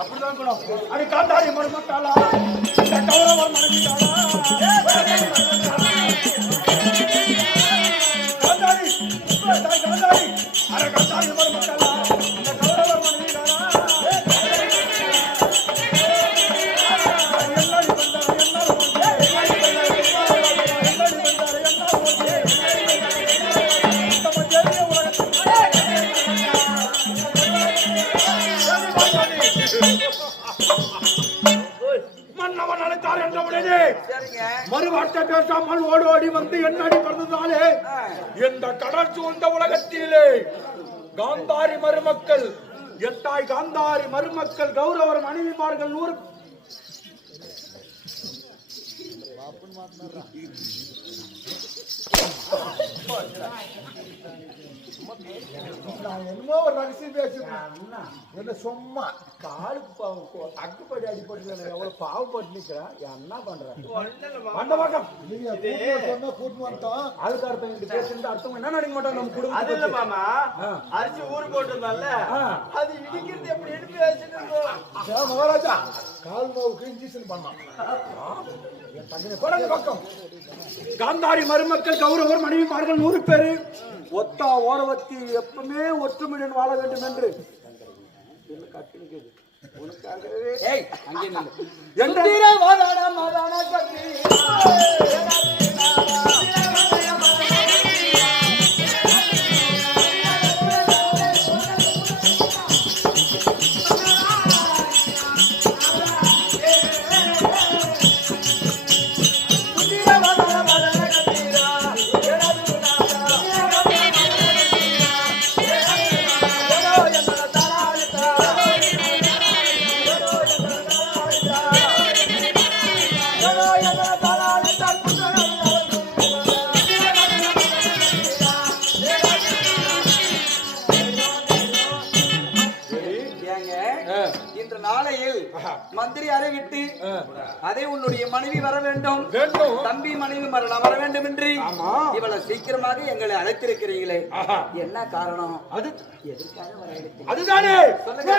அப்படிதான் கூட அடி காந்தாடி மறுமட்டாளா கௌரவர் மனைவியாளா காந்தாடி காந்தாடி அரை காந்தாடி மறுமட்டாளா இந்த கௌரவர் மனைவியாளா மன்னவன் அழைத்தார் என்றவுடனே மறுவார்த்தை பேசாமல் ஓடி ஓடி வந்து என்னடி பிறந்ததாலே இந்த கடல் சூழ்ந்த உலகத்திலே காந்தாரி மருமக்கள் எட்டாய் காந்தாரி மருமக்கள் கௌரவர் மனைவிமார்கள் 100 என்னமோ ஒரு ரகசியம் பேசுறேன் சும்மா காலுக்கு அக்குப்படி அடிப்பட்டு எவ்வளவு பாவப்பட்டு நிக்கிறேன் என்ன பண்றேன் கூட்டு வந்துட்டோம் அதுக்கு அர்த்தம் இந்த பேசுறது அர்த்தம் என்ன நினைக்க மாட்டோம் நம்ம குடும்பம் அது இல்ல மாமா அரிசி ஊர் போட்டுருந்தால அது இடிக்கிறது எப்படி எடுத்து வச்சுட்டு மகாராஜா கால் மாவுக்கு இன்ஜெக்ஷன் பண்ணலாம் பக்கம் காந்தாரி மருமக்கள் கௌரவர் மனைவிமார்கள் 100 பேரு ஒத்தா ஓரவத்தி எப்பவுமே ஒற்றுமையுடன் வாழ வேண்டும் என்று மந்திரி அறிவித்து அதை உன்னுடைய மனைவி வர வேண்டும் தம்பி மனைவி மரணம் வர வேண்டும் என்று இவ்வளவு சீக்கிரமாக எங்களை அழைத்திருக்கிறீங்களே என்ன காரணம் அது எதற்காக வர அதுதானே சொல்லுங்க